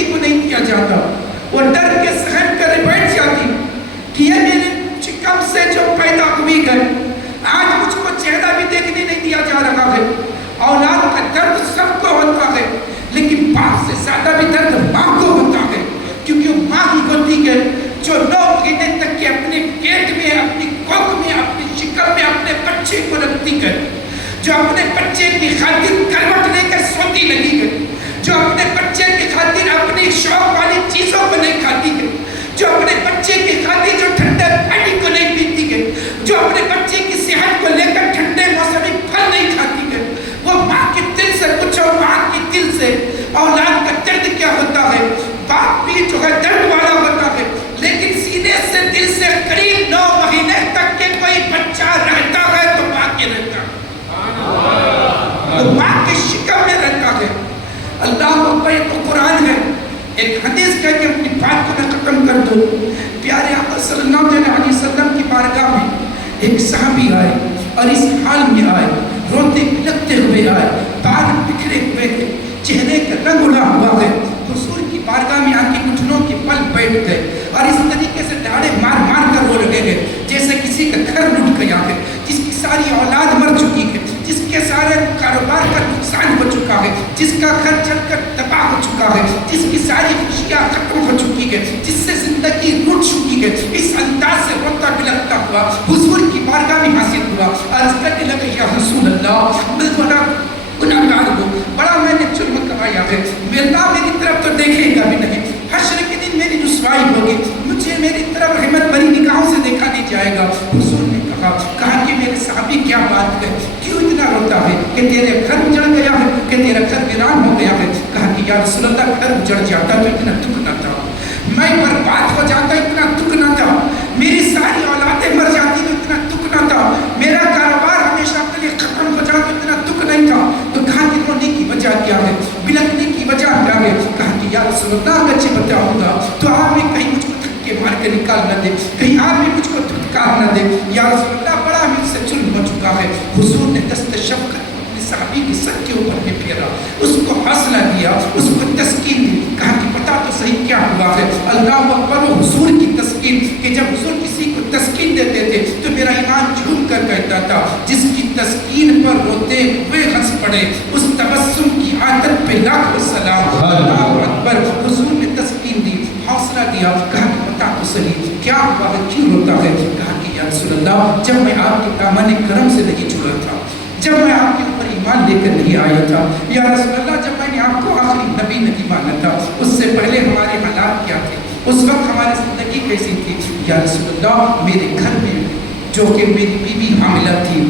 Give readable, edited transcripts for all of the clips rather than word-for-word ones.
بیٹی کو نہیں دیا جاتا، وہ ڈر کے سہم کر بیٹھ جاتی کہ یہ میرے چکم سے جو پیدا ہوئی ہے، آج مجھ کو چہرہ بھی دیکھنے نہیں دیا جا رہا ہے۔ اولاد کا درد سب کو ہوتا ہے، لیکن باپ سے زیادہ بھی درد ماں کو ہوتا ہے، کیونکہ وہ ماں ہی ہوتی ہے جو 9 مہینے تک کے اپنے پیٹ میں، اپنی کوکھ میں، اپنی شکم میں اپنے بچے کو رکھتی ہے، جو اپنے بچے کی خاطر کروٹ لے کر سوتی لگی ہے، جو اپنے بچے کی خاطر اپنی شوق والی چیزوں کو نہیں کھاتی ہے، جو اپنے بچے کی خاطر جو ٹھنڈے پانی کو نہیں پیتی ہے، جو اپنے بچے کی صحت کو لے کر ٹھنڈے موسمی پھل نہیں کھاتی ہے، وہ ماں کے دل سے پوچھو، ماں کے دل سے اولاد کا درد کیا ہوتا ہے۔ باپ بھی جو ہے درد والا ہوتا ہے، لیکن سینے سے دل سے قریب 9 مہینے تک کے کوئی بچہ رہتا ہے تو ماں کے رہتا ہے، تو ماں کے شکم میں رہتا ہے۔ اللہ اکبر، یہ تو قرآن ہے۔ ایک حدیث کہہ کے اپنی بات کو میں ختم کر دوں۔ پیارے آقا صلی اللہ علیہ وسلم کی بارگاہ میں ایک صحابی آئے اور اس حال میں آئے، روتے بلکتے ہوئے آئے، بال بکھرے ہوئے تھے، چہرے کا رنگ اڑا ہوا ہے۔ حضور کی بارگاہ میں آ کے گھٹنوں کے بل بیٹھ گئے اور اس طریقے سے داڑے مار مار کر رو لگے گئے جیسے کسی کا گھر لٹ گیا ہے، جس کی ساری اولاد مر چکی ہے، جس کے سارے کاروبار کا نقصان ہو چکا ہے، جس کا گھر جل کر تباہ ہو چکا ہے، جس کی ساری خوشیاں ختم ہو چکی ہے، جس سے زندگی لٹ چکی ہے۔ اس انداز سے روتا بلکتا ہوا حضور کی بارگاہ میں حاضر ہوا، عرض کرنے لگا، یا رسول اللہ، میں بڑا گناہگار ہوں، بڑا میں نے جرم کمایا ہے، اللہ میری طرف تو دیکھے گا بھی نہیں، حشر کے دن میری رسوائی ہوگی، مجھے میری طرف رحمت بھری نگاہوں سے دیکھا نہیں جائے گا۔ حضور نے کہا کہ میرے صحابی کیا بات ہے، کیوں اتنا روتا ہے، کہ تیرے گھر اجڑ گیا ہے، کہ تیرا گھر ویران ہو گیا ہے؟ کہا کہ یا رسول اللہ، گھر اجڑ جاتا تو اتنا دکھ نہ تھا، میں برباد ہو جاتا اتنا دکھ نہ تھا، میری ساری اولادیں مر جاتی تو اتنا دکھ نہ تھا، میرا کاروبار ہمیشہ کے لیے ختم ہو جاتا تو اتنا دکھ نہیں تھا۔ تو کہا کہ رونے کی وجہ کیا ہے، بلکنے کی وجہ کیا ہے؟ کہا کہ یا رسول اللہ، اگر اچھے بتاؤں گا تو آپ نے کہیں مجھ کو دھکے مار کے نکال نہ دے، کہیں آپ نے مجھ کو دھتکار نہ دے، یا رسول اللہ بڑا مجھ سے ظلم ہو چکا ہے۔ حضور نے دست شفقت اپنے صحابی کی سر کے اوپر میں پھیرا، اس کو حوصلہ دیا، اس کو تسکین دی، کہا کہ پتا تو صحیح کیا ہوا ہے۔ اللہ اکبر، وہ حضور کی تسکین، کہ جب حضور کسی کو تسکین دیتے تھے تو میرا ایمان جھوم کر کہتا تھا، جس کی تسکین پر روتے ہوئے ہنس پڑے، اس تبسم کی عادت پہ لاکھوں سلام۔ اللہ اکبر، حضور نے تسکین دی، حوصلہ دیا، کہا کہ پتا تو صحیح کیا ہوا ہے، کیوں روتا ہے؟ کہا کہ یا رسول اللہ، جب میں آپ کے دامن کرم سے نہیں چھوڑا تھا، جب میں آپ کے اوپر ایمان لے کر نہیں آیا تھا، یا رسول اللہ، جب میں نے آپ کو آخری نبی نہیں مانا تھا، اس سے پہلے ہمارے حالات کیا تھے، اس وقت ہماری زندگی کیسی تھی؟ یا رسول اللہ، میرے گھر میں جو کہ میری بیوی حاملہ تھی،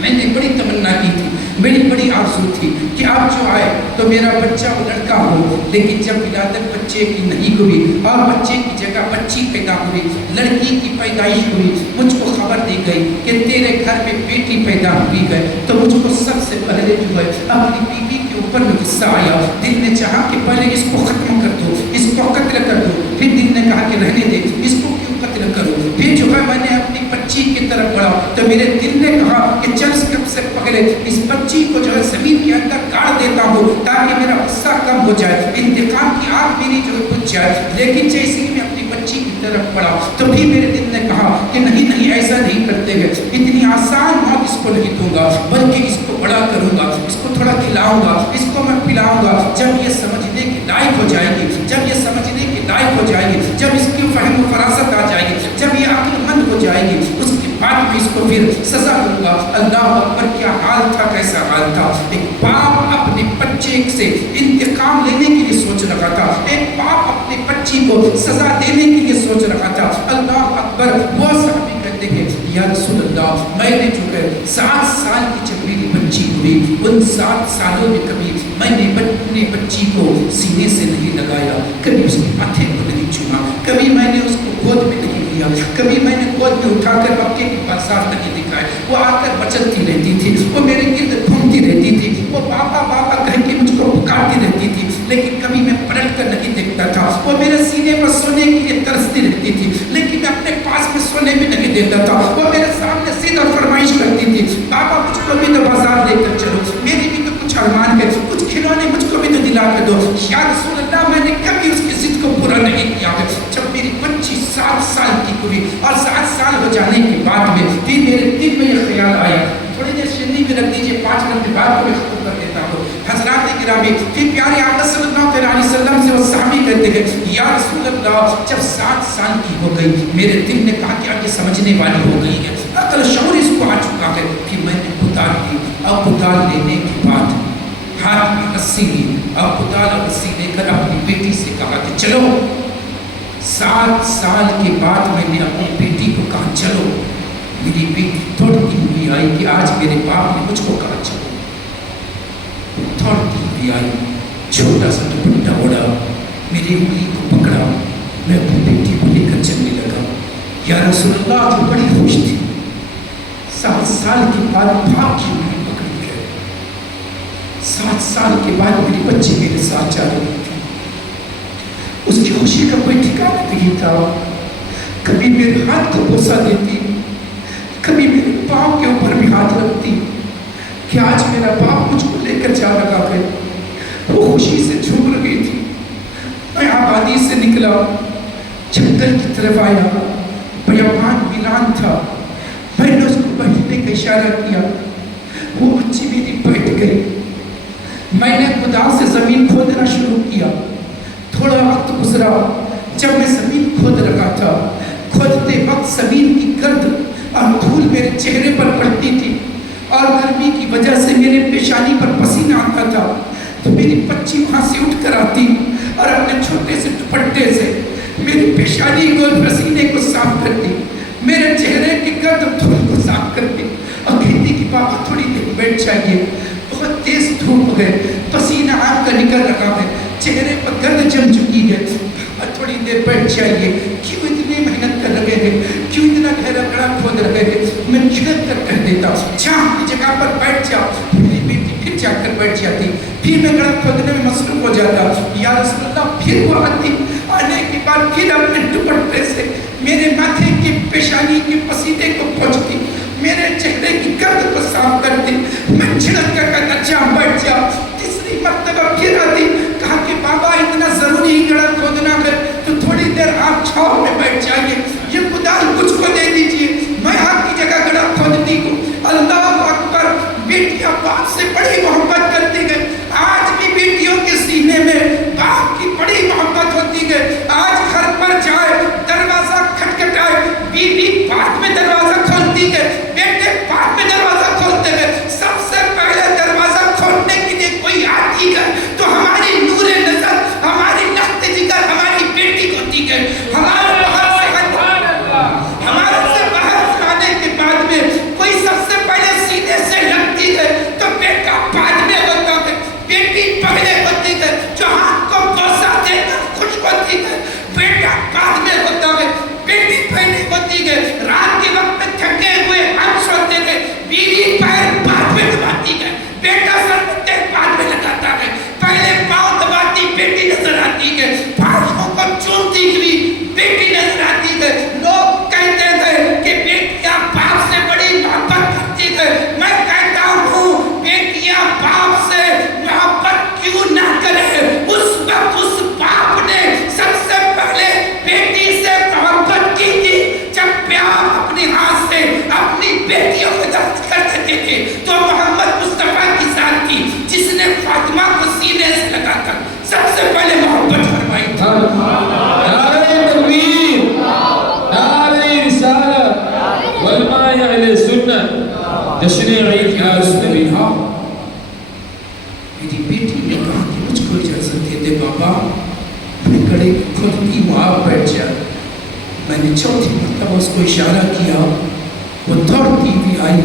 میں نے بڑی تمنا کی تھی، میری بڑی آرزو تھی کہ آپ جو آئے تو میرا بچہ وہ لڑکا ہو، لیکن جب ولادت بچے کی نہیں ہوئی اور بچے کی جگہ بچی پیدا ہوئی، لڑکی کی پیدائش ہوئی، مجھ کو خبر دی گئی کہ تیرے گھر میں بیٹی پیدا ہوئی ہے، تو مجھ کو سب سے پہلے جو ہے اپنی بیوی کے اوپر میں غصہ آیا، دل نے چاہا کہ پہلے اس کو ختم کر دو، اس کو قتل کر دو، پھر دل نے کہا کہ رہنے دے، اس کو کیوں قتل کرو، پھر جو ہے میں نے اپنی بچی کی طرف بڑھا تو میرے دل نے کہا کہ چل سب سے پہلے اس بچی کو جو ہے زمین کے اندر گاڑ دیتا ہوں تاکہ میرا غصہ کم ہو جائے، انتقام کی آگ میری جو ہے بجھ جائے۔ لیکن جیسے ہی میں اپنی بچی کی طرف بڑھا تو پھر میرے دل نے کہا کہ نہیں ایسا نہیں کرتے ہیں، اتنی آسان موت اس کو نہیں دوں گا، بلکہ اس کو بڑا کروں گا، اس کو تھوڑا کھلاؤں گا، اس کو میں پلاؤں گا، جب یہ سمجھنے کے لائق ہو جائے گی، جب یہ سمجھنے کے لائق ہو جائے گی، جب اس کی فہم و فراست آ جائے گی، جب یہ عقل مند ہو جائے گی، اس کے بعد میں اس کو پھر سزا دوں گا۔ اللہ اکبر، کیا حال تھا، کیسا حال تھا! ایک باپ اپنے بچے سے انتقام لینے کے لیے سوچ رہا تھا، ایک باپ اپنے بچی کو سزا دینے کے لیے سوچ رہا تھا۔ اللہ اکبر، وہ صحابی کہتے ہیں یا رسول اللہ، میں نے جو ہے 7 سال کی جب میری بچی ہوئی، ان 7 سالوں میں کبھی میں نے اپنے بچی کو سینے سے نہیں لگایا، کبھی اس کے ماتھے کو نہیں چھوا، کبھی میں نے اس کو گود میں نہیں لیا، کبھی میں نے گود میں اٹھا کر مکے کے بازار نہیں دکھائے، وہ آ کر مچلتی رہتی تھی، وہ میرے گرد گھومتی رہتی تھی، وہ پاپا پاپا کہہ کے مجھ کو پکارتی رہتی تھی، لیکن کبھی میں پلٹ کر نہیں دیکھتا تھا، وہ میرے سینے پر سونے کے لیے ترستی رہتی تھی، لیکن میں اپنے پاس میں سونے بھی نہیں دیتا تھا، وہ میرے سامنے سیدھا فرمائش کرتی تھی، پاپا مجھ کو بھی تو بازار لے کر چلو، میری بھی تو کچھ ارمان ہے، کچھ کھلونے مجھ کو بھی تو دلا کے دو۔ یا رسول اللہ، میں نے کبھی پر نہیں کیا ہے۔ جب میری بچی 7 سال کی ہوئی اور 7 سال ہو جانے کے بعد میں پھر میرے دل میں یہ خیال آیا، تھوڑی دیر شنی میں رکھ دیجیے، 5 منٹ کے بعد میں ختم کر دیتا ہوں۔ حضرات گرامی، پھر پیارے آقا صلی اللہ علیہ وسلم سے وہ صحابی کہتے ہیں یا رسول اللہ، جب 7 سال کی ہو گئی میرے دل نے کہا کہ اب یہ سمجھنے والی ہو گئی ہے، عقل شعور اس کو آ چکا ہے۔ پھر میں نے اتار لی، اب اتار لینے کے بعد ہاتھ میں رسی لی، اب اتار رسی لے کر اپنی بیٹی سے کہا کہ چلو۔ 7 سال کے بعد میں نے اپنی بیٹی کو کہا چلو، میری بیٹی دوڑتی ہوئی آئی کہ آج میرے باپ نے مجھ کو کہا چلو، دوڑتی ہوئی آئی، چھوٹا سا دوپٹہ اوڑھا، میری انگلی کو پکڑا، میں اپنی بیٹی کو لے کر چلنے لگا۔ یا رسول اللہ تو بڑی خوش تھی، 7 سال کے بعد باپ کی انگلی پکڑی ہے، 7 سال کے بعد میری بچی میرے ساتھ جا رہی تھی، اس کی خوشی کا کوئی ٹھکانا نہیں تھا۔ کبھی میرے ہاتھ کو بوسہ دیتی، کبھی میرے پاؤں کے اوپر بھی ہاتھ رکھتی کہ آج میرا باپ مجھ کو لے کر جا رہا ہے، وہ خوشی سے جھوم رہی تھی۔ میں آبادی سے نکلا، جنگل کی طرف آیا، بیابان ویران تھا، میں نے اس کو بیٹھنے کا اشارہ کیا، وہ بچی میری بیٹھ گئی۔ میں نے خدا سے زمین کھودنا شروع کیا، تھوڑا وقت گزرا، جب میں زمین کھود رہا تھا، کھودتے وقت زمین کی گرد اور دھول میرے چہرے پر پڑتی تھی اور گرمی کی وجہ سے میرے پیشانی پر پسینہ آتا تھا، تو میری بچی وہاں سے اٹھ کر آتی اور اپنے چھوٹے سے دوپٹے سے میری پیشانی کو پسینے کو صاف کرتی، میرے چہرے کی گرد دھول کو صاف کرتی اور کہتی کہ بابا تھوڑی دیر بیٹھ جائیے، بہت تیز دھوپ ہے، پسینہ آپ کا نکل رہا ہے، چہرے پر گرد جم چکی ہے، تھوڑی دیر بیٹھ جائیے، کیوں اتنی محنت کر رہے ہیں، کیوں اتنا گہرا گڑھا کھود رہے ہیں؟ میں چھڑک کر کہہ دیتا جہاں کی جگہ پر بیٹھ جاؤ، میری بیٹی پھر جا کر بیٹھ جاتی، پھر میں گڑھا کھودنے میں مصروف ہو جاتا۔ یا رسول اللہ، پھر وہ آتی، آنے کے بعد پھر اپنے دوپٹے سے میرے ماتھے کی پیشانی کے پسینے کو پوچھتی، میرے چہرے کی گرد کو صاف کرتی، میں چھڑک کر کہتا جہاں بیٹھ جاؤ۔ تیسری مرتبہ پھر آتی، کہا کہ بابا اتنا ضروری ہی گڑھا کھودنا ہے تو تھوڑی دیر آپ چھاؤں میں بیٹھ جائیے، یہ کدال مجھ کو دے دیجئے، میں آپ کی جگہ گڑھا کھودتی ہوں۔ اللہ اکبر، بیٹیاں باپ سے بڑی محبت کرتی گئی، آج بھی بیٹیوں کے سینے میں باپ کی بڑی محبت ہوتی گئی۔ آج گھر پر جائے، دروازہ کھٹکھٹائے، بیوی بعد میں دروازہ کھولتی ہے، بیٹے بعد میں دروازہ کھولتے ہیں، سب سے پہلے دروازہ کھولنے کے لیے کوئی آتی ہے تو ہماری نور نظر، ہماری لخت جگر ہماری بیٹی ہوتی ہے۔ ہمارے سے باہر آنے کے بعد میں کوئی سب سے پہلے سینے سے لگتی ہے تو بیٹا بعد میں ہوتا ہے، بیٹی پہلے ہوتی ہے، جو ہاتھ کو بوسہ دے کر خوش ہوتی ہے، بیٹا بعد میں ہوتا ہے، بیٹی پہلے ہوتی ہے۔ رات کے وقت میں تھکے ہوئے ہم سوتے ہیں، بیوی پیر بعد میں دباتی ہے، بیٹا سر بعد میں لگاتا ہے، پہلے پاؤں دباتی بیٹی نظر آتی ہے، بھائیوں کو چومتی ہوئی بیٹی نظر آتی ہے۔ لوگ کہتے ہیں کہ بیٹیاں باپ سے بڑی محبت کرتی ہے، میں کہتا ہوں بیٹیاں باپ سے محبت کیوں نہ کرے، اس وقت اس باپ نے سب سے پہلے بیٹی سے محبت کی تھی جب باپ اپنے ہاتھ سے اپنی بیٹیوں کو دفن کر دیتے تھے، تو محمد مصطفیٰ کی ذات تھی جس نے فاطمہ کو سینے سے لگا کر سب سے پہلے محبت فرمائی تھی۔ نعرہ تکبیر، نعرہ رسالت، علماء اہل سنت، جشن عید کا نبی۔ میری بیٹی نے کہا کہ مجھ کو اجازت دے دے بابا، میں گڑھے کو کھودتی ہوں، آپ بیٹھ جا۔ میں نے چوتھی مرتبہ اس کو اشارہ کیا، وہ دوڑتی ہوئی آئی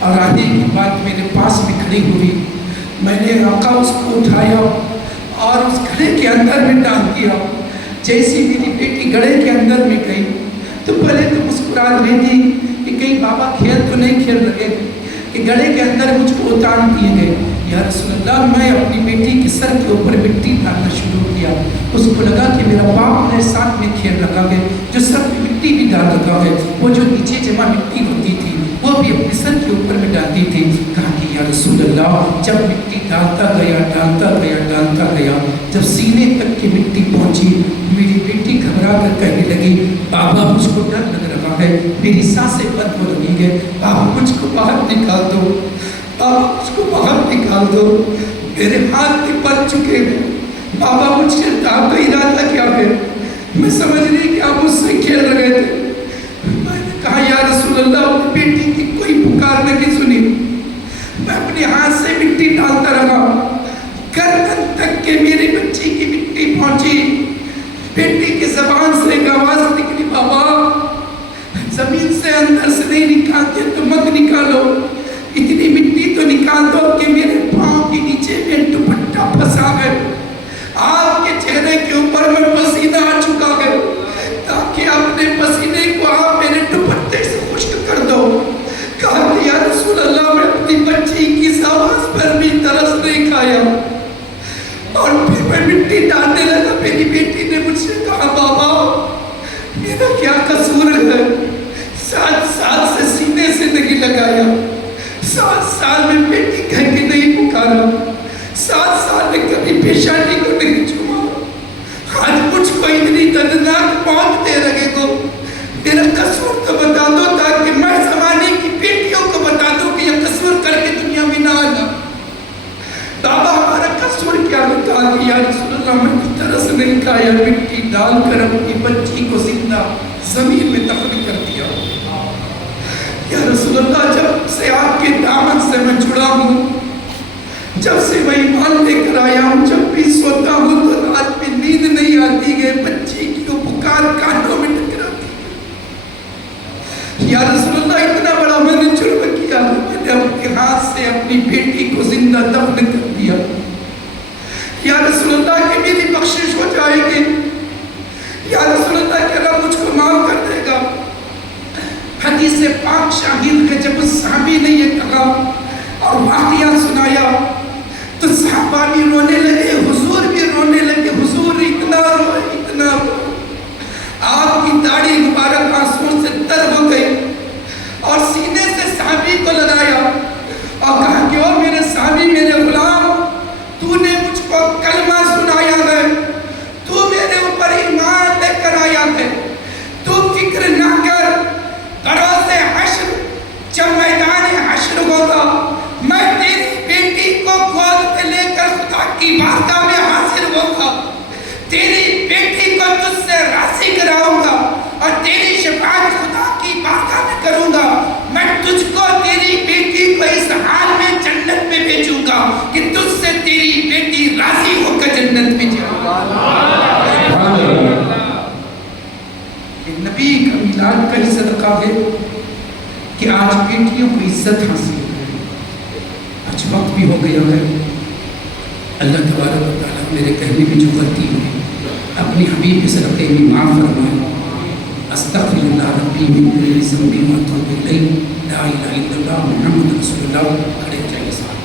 اور آنے کے بعد میرے پاس میں کھڑی ہوئی، میں نے آقا اس کو اٹھایا اور اس گھڑے کے اندر میں ڈال دیا۔ جیسی میری بیٹی گھڑے کے اندر میں گئی تو پہلے تو مسکرا رہی تھی کہ کہیں بابا کھیل تو نہیں کھیل رہے کہ گھڑے کے اندر مجھ کو اتار دیے گئے۔ یا رسول اللہ، میں اپنی بیٹی کے سر کے اوپر مٹی ڈالنا شروع کیا، اس کو لگا کہ میرا باپ میرے ساتھ میں کھیل رکھا ہے، جو سر میں مٹی بھی ڈال رکھا ہے، وہ جو نیچے جمع مٹی ہوتی تھی وہ بھی اپنے سر کے اوپر میں ڈالتی تھی۔ کہا کہ یا رسول اللہ، جب مٹی ڈالتا گیا جب سینے تک کی مٹی پہنچی میری بیٹی گھبرا کر کہنے لگی بابا مجھ کو ڈر لگ رہا ہے، میری سانسیں بند ہو رہی ہے، بابا مجھ کو باہر نکال دو، بابا مجھ کو باہر نکال دو، میرے ہاتھ بھی بن چکے ہیں، بابا مجھ سے آپ کا ارادہ کیا ہے؟ میں سمجھ رہی کہ آپ مجھ سے کھیل رہے تھے۔ میں نے کہا یا رسول اللہ اپنی بیٹی کی کوئی پکار نہیں سنی، میں اپنے ہاتھ سے مٹی ڈالتا رہا، گردن تک کے میری بچی کی مٹی پہنچی، بیٹی کی زبان سے ایک آواز نکلی بابا زمین سے اندر سے نہیں نکالتے تو مت نکالو، اتنی مٹی تو نکال دو کہ میرے پاؤں کے نیچے میں دوپٹہ پھنسا گئے، آپ کے چہرے کے اوپر میں پسینہ آ چکا ہے، تاکہ اپنے پسینے کو آپ میرے دوپٹے سے خشک کر دو۔ کہا کہ یا رسول اللہ میں اپنی بچی کی آواز پر بھی ترس نہیں کھایا، اور پھر میں مٹی ڈالنے لگا۔ میری بیٹی نے مجھ سے کہا بابا میرا کیا قصور ہے، 7 سال سے سینے سے نہیں لگایا، 7 سال میں بیٹی کہہ کے نہیں پکارا، 7 سال میں کبھی پیشانی کو نہیں چھوا، آج مجھ کو اتنی دردناک موت دے رہے ہو، میرا قصور تو بتا دو تاکہ میں زمانے کی بیٹیوں کو بتا دوں کہ یہ قصور کر کے دنیا میں نہ آنا۔ بابا ہمارا قصور کیا بتا کہ یا رسول اللہ میں طرس نہیں کھایا، مٹی ڈال کر اپنی بچی کو زندہ زمین میں دفن کر دیا۔ یا رسول اللہ جب سے آپ کے دامن سے میں جڑا ہوں، جب سے میں ایمان لے کر آیا ہوں، جب بھی سوتا ہوں تو رات میں نیند نہیں آتی ہے، بچی کی وہ پکار کانوں میں ٹکراتی ہے۔ یا رسول اللہ اتنا بڑا میں نے جرم کیا، میں نے اپنے ہاتھ سے اپنی بیٹی کو زندہ دفن کر دیا۔ یا رسول اللہ کہ میری بخشش ہو جائے گی، یا رسول اللہ کہ رب مجھ کو معاف کر دے گا۔ حدیث پاک شاہد ہے جب اس صحابی نے یہ کہا اور واقعہ سنایا تو صحابہ بھی رونے لگے، حضور بھی رونے لگے، حضور اتنا روئے اتنا روئے، آپ کی داڑھی مبارک آنسوں سے تر ہو گئی، اور سینے سے صحابی کو لگایا اور کہا کہ او میرے صحابی میرے غلام، تو نے مجھ کو کلمہ سنایا ہے، تو میرے اوپر ایمان لے کر آیا ہے، تو فکر نہ کر، بروز حشر جب میدان حشر ہوگا میں تیری بیٹی کو گود میں لے کر خدا کی بارگاہ میں حاضر ہوگا، تیری بیٹی کو تجھ سے راضی کراؤں گا اور تیری شفاعت خدا کی بارگاہ میں کروں گا، میں تجھ کو تیری بیٹی کو اس حال میں جنت میں بھیجوں گا کہ تجھ سے تیری بیٹی راضی ہو کر جنت میں جائے گا۔ نبی کا میلاد کا ہی صدقہ ہے کہ آج بیٹیوں کو عزت حاصل ہے۔ آج وقت بھی ہو گیا ہے، اللہ تبارک و تعالیٰ میرے کہنے میں جو غلطی ہوئی اپنی حبیب کے صدقے میں معاف فرمائے۔ استغفر اللہ ربی من کل ذنب واتوب الیہ، لا الہ الا اللہ محمد رسول اللہ۔ کھڑے ہو جائیے صاحب۔